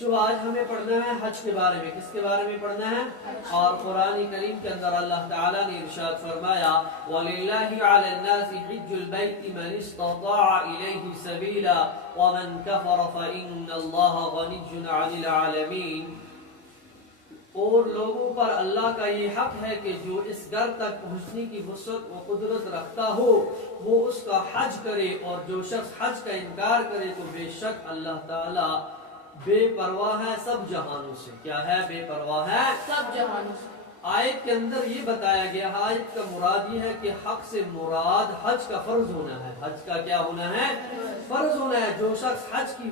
جو آج ہمیں پڑھنا ہے حج کے بارے میں. کس کے بارے میں پڑھنا ہے؟ اور قرآن کریم کے اندر اللہ تعالیٰ نے ارشاد فرمایا وَلِلَّهِ عَلَى النَّاسِ حِجُّ الْبَيْتِ مَنِ اسْتَطَاعَ إِلَيْهِ سَبِيلًا وَمَنْ كَفَرَ فَإِنَّ اللَّهَ غَنِيٌّ عَنِ الْعَالَمِينَ. اور لوگوں پر اللہ کا یہ حق ہے کہ جو اس گھر تک پہنچنے کی وسعت و قدرت رکھتا ہو وہ اس کا حج کرے، اور جو شخص حج کا انکار کرے تو بے شک اللہ تعالی بے پرواہ ہے سب جہانوں سے. کیا ہے؟ بے پرواہ ہے سب جہانوں سے. آیت کے اندر یہ بتایا گیا، آیت کا مراد یہ ہے کہ حق سے مراد حج کا فرض ہونا ہے. حج کا کیا ہونا ہے؟ فرض ہونا ہے. جو شخص حج کی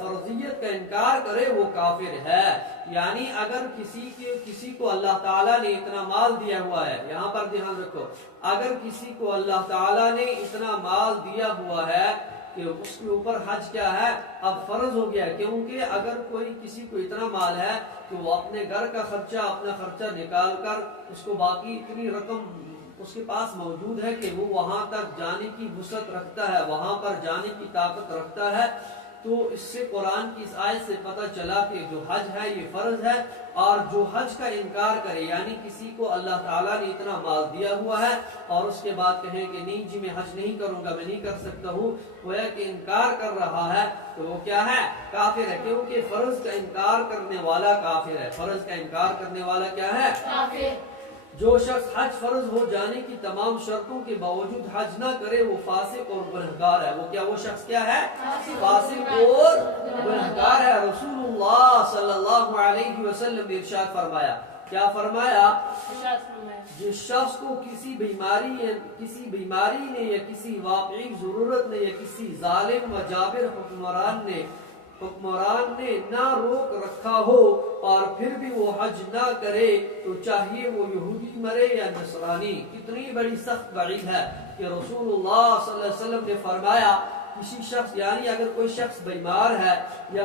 فرضیت کا انکار کرے وہ کافر ہے. یعنی اگر کسی کو اللہ تعالیٰ نے اتنا مال دیا ہوا ہے، یہاں پر دھیان رکھو، اگر کسی کو اللہ تعالیٰ نے اتنا مال دیا ہوا ہے کہ اس کے اوپر حج کیا ہے؟ اب فرض ہو گیا. کیونکہ اگر کوئی کسی کو اتنا مال ہے کہ وہ اپنے گھر کا خرچہ، اپنا خرچہ نکال کر اس کو باقی اتنی رقم اس کے پاس موجود ہے کہ وہ وہاں تک جانے کی وسعت رکھتا ہے، وہاں پر جانے کی طاقت رکھتا ہے، تو اس سے قرآن کی اس آیت سے پتہ چلا کہ جو حج ہے یہ فرض ہے. اور جو حج کا انکار کرے، یعنی کسی کو اللہ تعالیٰ نے اتنا مال دیا ہوا ہے اور اس کے بعد کہیں کہ نہیں جی میں حج نہیں کروں گا، میں نہیں کر سکتا ہوں، گویا کہ انکار کر رہا ہے، تو وہ کیا ہے؟ کافر ہے. کیونکہ فرض کا انکار کرنے والا کافر ہے. فرض کا انکار کرنے والا کیا ہے؟ کافر. جو شخص حج فرض ہو جانے کی تمام شرطوں کے باوجود حج نہ کرے وہ فاسق اور گنہگار ہے. وہ شخص کیا ہے؟ فاسق اور گنہگار ہے. رسول اللہ صلی اللہ علیہ وسلم نے ارشاد فرمایا، کیا فرمایا؟ جس شخص کو کسی بیماری نے یا کسی واقعی ضرورت نے یا کسی ظالم و جابر حکمران نے نہ روک رکھا ہو اور پھر بھی وہ حج نہ کرے تو چاہیے وہ یہودی مرے یا نصرانی. کتنی بڑی سخت وعید ہے کہ رسول اللہ صلی اللہ علیہ وسلم نے فرمایا کسی شخص، یعنی اگر کوئی شخص بیمار ہے یا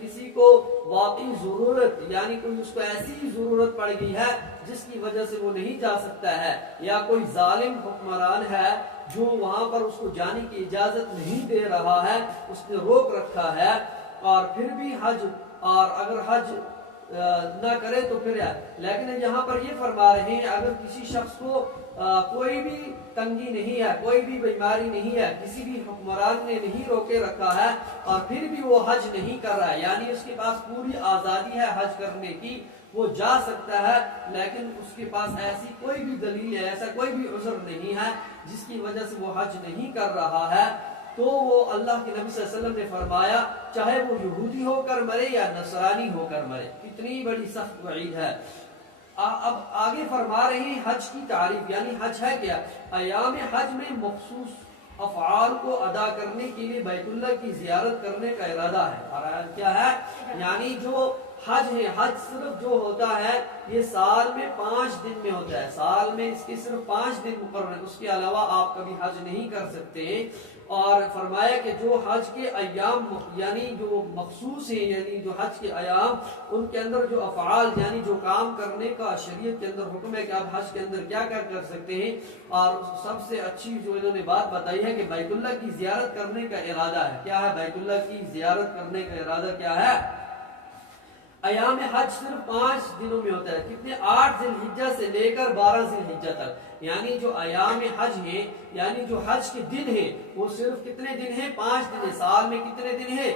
کسی کو واقعی ضرورت، یعنی کوئی اس کو ایسی ضرورت پڑ گئی ہے جس کی وجہ سے وہ نہیں جا سکتا ہے، یا کوئی ظالم حکمران ہے جو وہاں پر اس کو جانے کی اجازت نہیں دے رہا ہے، اس نے روک رکھا ہے، اور پھر بھی حج، اور اگر حج نہ کرے تو پھر ہے. لیکن یہاں پر یہ فرما رہے ہیں اگر کسی شخص کو کوئی بھی تنگی نہیں ہے، کوئی بھی بیماری نہیں ہے، کسی بھی حکمران نے نہیں روکے رکھا ہے اور پھر بھی وہ حج نہیں کر رہا ہے، یعنی اس کے پاس پوری آزادی ہے حج کرنے کی، وہ جا سکتا ہے، لیکن اس کے پاس ایسی کوئی بھی دلیل ہے، ایسا کوئی بھی عذر نہیں ہے جس کی وجہ سے وہ حج نہیں کر رہا ہے، تو وہ اللہ کے نبی صلی اللہ علیہ وسلم نے فرمایا چاہے وہ یہودی ہو کر مرے یا نصرانی ہو کر مرے. کتنی بڑی سخت وعید ہے. اب آگے فرما رہے ہیں حج کی تعریف، یعنی حج ہے کیا؟ ایام حج میں مخصوص افعال کو ادا کرنے کے لیے بیت اللہ کی زیارت کرنے کا ارادہ ہے. اور کیا ہے؟ یعنی جو حج ہے، حج صرف جو ہوتا ہے یہ سال میں 5 دن میں ہوتا ہے، سال میں اس کے صرف 5 دن مقرر ہے، اس کے علاوہ آپ کبھی حج نہیں کر سکتے. اور فرمایا کہ جو حج کے ایام یعنی جو مخصوص ہیں، یعنی جو حج کے ایام ان کے اندر جو افعال یعنی جو کام کرنے کا شریعت کے اندر حکم ہے کہ آپ حج کے اندر کیا کر سکتے ہیں. اور سب سے اچھی جو انہوں نے بات بتائی ہے کہ بیت اللہ کی زیارت کرنے کا ارادہ ہے. کیا ہے بیت اللہ کی زیارت کرنے کا ارادہ؟ کیا ہے؟ ایام حج صرف 5 دنوں میں ہوتا ہے. کتنے؟ 8 ذی الحجہ سے لے کر 12 ذی الحجہ تک. یعنی جو ایام حج ہیں، یعنی جو حج کے دن ہیں وہ صرف کتنے دن ہیں؟ 5 دن ہیں. سال میں کتنے دن ہیں؟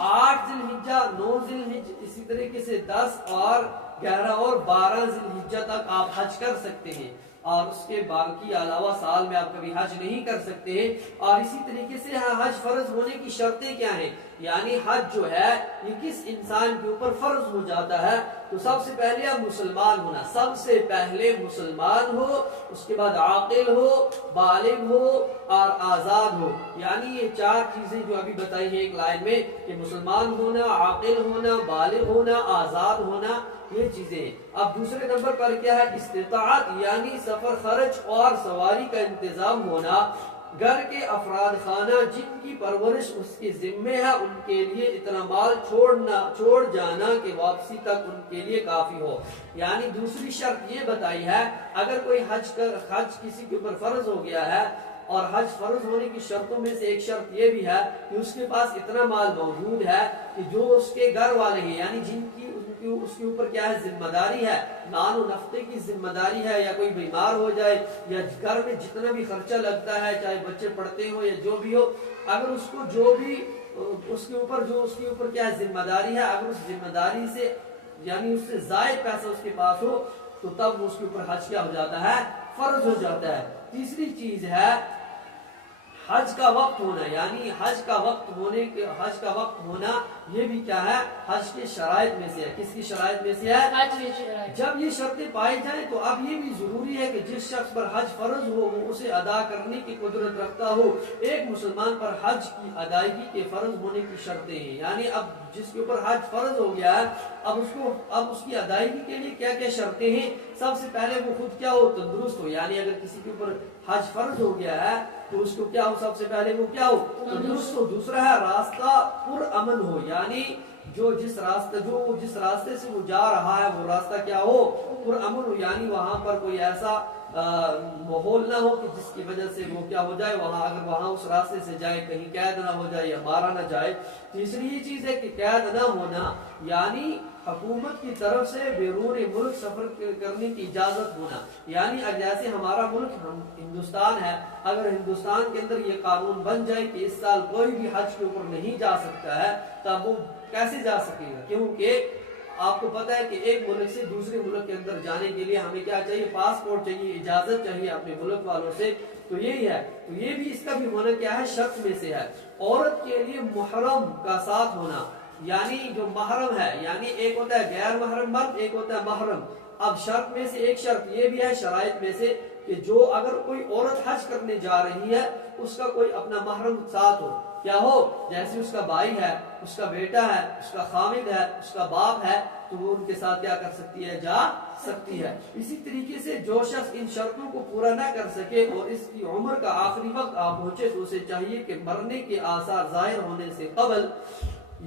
8 ذی الحجہ، 9 ذی الحجہ، اسی طریقے سے 10 اور 11 اور 12 ذی الحجہ تک آپ حج کر سکتے ہیں، اور اس کے باقی علاوہ سال میں آپ کبھی حج نہیں کر سکتے ہیں. اور اسی طریقے سے حج فرض ہونے کی شرطیں کیا ہیں؟ یعنی حج جو ہے یہ کس انسان کے اوپر فرض ہو جاتا ہے؟ تو سب سے پہلے آپ مسلمان ہونا، سب سے پہلے مسلمان ہو، اس کے بعد عاقل ہو، بالغ ہو اور آزاد ہو. یعنی یہ 4 چیزیں جو ابھی بتائی ہیں ایک لائن میں کہ مسلمان ہونا، عاقل ہونا، بالغ ہونا، آزاد ہونا، یہ چیزیں. اب دوسرے نمبر پر کیا ہے؟ استطاعت، یعنی سفر خرچ اور سواری کا انتظام ہونا. گھر کے افراد خانہ جن کی پرورش اس کے ذمے ہے ان کے لیے اتنا مال چھوڑ جانا کہ واپسی تک ان کے لیے کافی ہو. یعنی دوسری شرط یہ بتائی ہے اگر کوئی حج کسی کے اوپر فرض ہو گیا ہے اور حج فرض ہونے کی شرطوں میں سے ایک شرط یہ بھی ہے کہ اس کے پاس اتنا مال موجود ہے کہ جو اس کے گھر والے ہیں یعنی جن کی اس کے اوپر کیا ہے ذمہ داری ہے، نان و نفقے کی ذمہ داری ہے، یا کوئی بیمار ہو جائے یا گھر میں جتنا بھی خرچہ لگتا ہے چاہے بچے پڑھتے ہو یا جو بھی ہو، اگر اس کو جو بھی اس کے اوپر کیا ہے ذمہ داری ہے، اگر اس ذمہ داری سے یعنی اس سے زائد پیسہ اس کے پاس ہو تو تب اس کے اوپر حج کیا ہو جاتا ہے، فرض ہو جاتا ہے۔ تیسری چیز ہے حج کا وقت ہونا، یعنی حج کا وقت ہونا یہ بھی کیا ہے، حج کے شرائط میں سے ہے۔ کس کی شرائط میں سے ہے؟ جب یہ شرطیں پائی جائیں تو اب یہ بھی ضروری ہے کہ جس شخص پر حج فرض ہو وہ اسے ادا کرنے کی قدرت رکھتا ہو۔ ایک مسلمان پر حج کی ادائیگی کے فرض ہونے کی شرطیں ہیں، یعنی اب جس کے اوپر حج فرض ہو گیا ہے اب اس کی ادائیگی کے لیے کیا کیا شرطیں ہیں۔ سب سے پہلے وہ خود کیا ہو، تندرست ہو، یعنی اگر کسی کے اوپر حج فرض ہو گیا ہے تو اس کو کیا ہو، سب سے پہلے وہ کیا ہو، تندرست ہو۔ دوسرا ہے راستہ پر امن ہو، یعنی جس راستے سے وہ جا رہا ہے وہ راستہ کیا ہو، پر امن ہو، یعنی وہاں پر کوئی ایسا ماحول نہ ہو کہ جس کی وجہ سے وہ کیا ہو جائے، اگر وہاں اس راستے سے جائے کہیں قید نہ ہو جائے یا مارا نہ جائے۔ تیسری یہ چیز ہے کہ قید نہ ہونا، یعنی حکومت کی طرف سے بیرون ملک سفر کرنے کی اجازت ہونا، یعنی اگر جیسے ہمارا ملک ہندوستان ہے، اگر ہندوستان کے اندر یہ قانون بن جائے کہ اس سال کوئی بھی حج کے اوپر نہیں جا سکتا ہے تب وہ کیسے جا سکے گا؟ کیونکہ آپ کو پتا ہے کہ ایک ملک سے دوسرے ملک کے اندر جانے کے لیے ہمیں کیا چاہیے، پاسپورٹ چاہیے، اجازت چاہیے اپنے ملک والوں سے، تو یہی ہے، تو یہ بھی اس کا بھی ہونا کیا ہے، شرط میں سے ہے۔ عورت کے لیے محرم کا ساتھ ہونا، یعنی جو محرم ہے، یعنی ایک ہوتا ہے غیر محرم مرد، ایک ہوتا ہے محرم۔ اب شرط میں سے ایک شرط یہ بھی ہے شرائط میں سے کہ جو اگر کوئی عورت حج کرنے جا رہی ہے اس کا کوئی اپنا محرم ساتھ ہو، کیا ہو، جیسے اس کا بھائی ہے، اس کا بیٹا ہے، اس کا خامد ہے، اس کا باپ ہے، تو وہ ان کے ساتھ کیا کر سکتی ہے، جا سکتی ہے۔ اسی طریقے سے جو شخص ان شرطوں کو پورا نہ کر سکے اور اس کی عمر کا آخری وقت آ پہنچے تو اسے چاہیے کہ مرنے کے آثار ظاہر ہونے سے قبل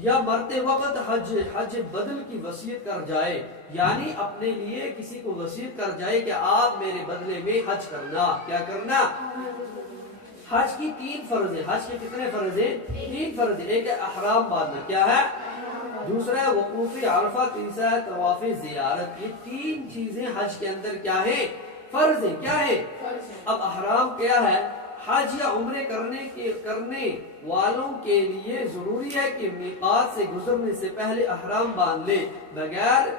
یا مرتے وقت حج بدل کی وصیت کر جائے، یعنی اپنے لیے کسی کو وصیت کر جائے کہ آپ میرے بدلے میں حج کرنا، کیا کرنا، حج کی 3 فرض ہیں۔ حج کے کتنے فرض ہیں؟ 3 فرض ہیں۔ ایک ہے احرام باندھنا، کیا ہے، دوسرا ہے وقوف عرفہ، تیسرا ہے طواف زیارت۔ یہ 3 چیزیں حج کے اندر کیا ہے، فرض ہیں، کیا ہے۔ اب احرام کیا ہے، حج یا عمرے کرنے والوں کے لیے ضروری ہے کہ میقات سے گزرنے سے پہلے احرام باندھ لے، بغیر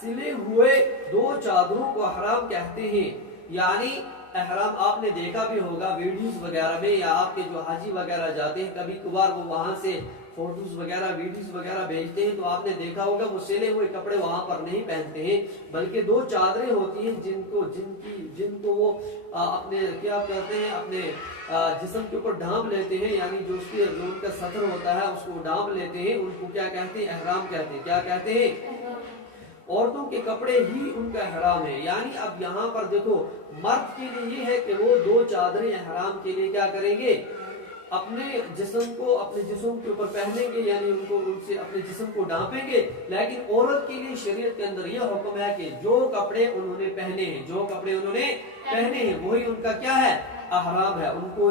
سلے ہوئے 2 چادروں کو احرام کہتے ہیں۔ یعنی احرام آپ نے دیکھا بھی ہوگا ویڈیوز وغیرہ میں، یا آپ کے جو حاجی وغیرہ جاتے ہیں کبھی کبھار وہ وہاں سے فوٹوز وغیرہ ویڈیوز وغیرہ بھیجتے ہیں تو آپ نے دیکھا ہوگا وہ سلے ہوئے کپڑے وہاں پر نہیں پہنتے ہیں، بلکہ 2 چادریں ہوتی ہیں جن کو وہ اپنے کیا کہتے ہیں، اپنے جسم کے اوپر ڈھانپ لیتے ہیں، یعنی جو ان کا سطر ہوتا ہے اس کو ڈھانپ لیتے ہیں، ان کو کیا کہتے ہیں، احرام کہتے ہیں۔ کیا کہتے ہیں؟ عورتوں کے کپڑے ہی ان کا احرام ہے۔ یعنی اب یہاں پر دیکھو مرد کے لیے یہ ہے کہ وہ 2 چادریں احرام کے لیے کیا کریں گے، اپنے جسم کے اوپر پہنیں گے، یعنی ان سے اپنے جسم کو ڈھانپیں گے۔ لیکن عورت کے لیے شریعت کے اندر یہ حکم ہے کہ جو کپڑے انہوں نے پہنے ہیں وہی ان کا کیا ہے، احرام ہے، ان کو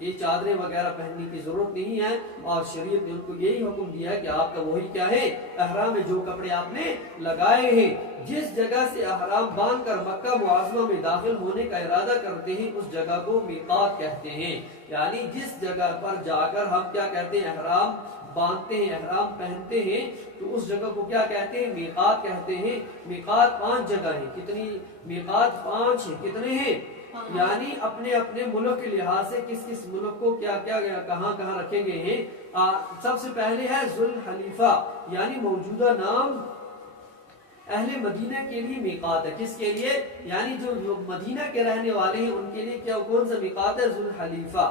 یہ چادریں وغیرہ پہننے کی ضرورت نہیں ہے، اور شریعت نے ان کو یہی حکم دیا ہے کہ آپ کا وہی کیا ہے، احرام ہے، جو کپڑے آپ نے لگائے ہیں۔ جس جگہ سے احرام باندھ کر مکہ معظمہ میں داخل ہونے کا ارادہ کرتے ہیں اس جگہ کو میقات کہتے ہیں۔ یعنی جس جگہ پر جا کر ہم کیا کہتے ہیں، احرام باندھتے ہیں، احرام پہنتے ہیں، تو اس جگہ کو کیا کہتے ہیں، میقات کہتے ہیں۔ میقات 5 جگہ ہیں، کتنی میقات 5 ہیں، کتنے ہیں، یعنی اپنے اپنے ملک کے لحاظ سے کس ملک کو کیا کہاں رکھے گئے ہیں۔ سب سے پہلے ہے ذوالحلیفہ، یعنی موجودہ نام اہل مدینہ کے لیے میقات ہے۔ کس کے لیے، یعنی جو مدینہ کے رہنے والے ہیں ان کے لیے کون سا میقات ہے، ذوالحلیفہ۔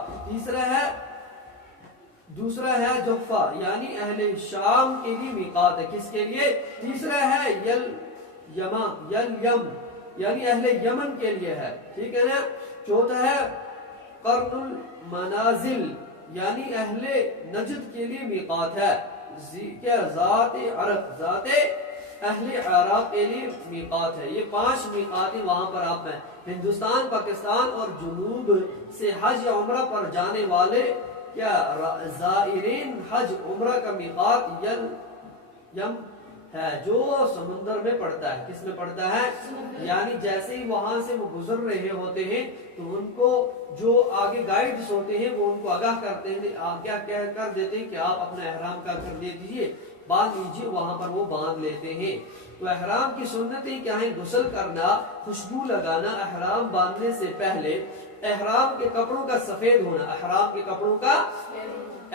دوسرا ہے جحفہ، یعنی اہل شام کے لیے میقات ہے۔ کس کے لیے، تیسرا ہے یم، یعنی اہل یمن کے لیے ہے، ٹھیک ہے نا۔ چوتھا ہے قرن المنازل، یعنی اہل نجد کے لیے میقات ہے۔ کیا ذات اہل عراق کے لیے میقات ہے. یہ 5 میقاتیں وہاں پر آپ ہیں. ہندوستان، پاکستان اور جنوب سے حج یا عمرہ پر جانے والے کیا زائرین حج عمرہ کا میقات یم ہے جو سمندر میں پڑتا ہے. کس میں پڑتا ہے؟ یعنی جیسے ہی وہاں سے وہ گزر رہے ہوتے ہیں تو ان کو جو آگے گائیڈز ہوتے ہیں وہ ان کو آگاہ کرتے ہیں، کیا کر دیتے ہیں کہ آپ اپنا احرام کا کر لے دیجئے، باندھ لیجئے. وہاں پر وہ باندھ لیتے ہیں. تو احرام کی سنتیں کیا ہیں؟ غسل کرنا، خوشبو لگانا، احرام باندھنے سے پہلے احرام کے کپڑوں کا سفید ہونا، احرام کے کپڑوں کا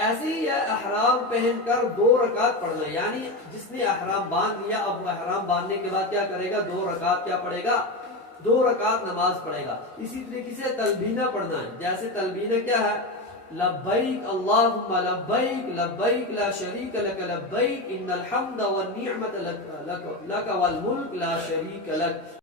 ایسے ہی احرام پہن کر 2 رکعت پڑھنا. یعنی جس نے احرام باندھ لیا اب وہ احرام باندھنے کے بعد کیا کرے گا؟ 2 رکعت کیا پڑھے گا؟ 2 رکعت نماز پڑھے گا. اسی طریقے سے تلبینہ پڑھنا ہے. جیسے تلبینہ کیا ہے؟ لبیک اللہم لبیک لبیک لا شریک لک لبیک ان الحمد والنعمت لک والملک لا شریک لک.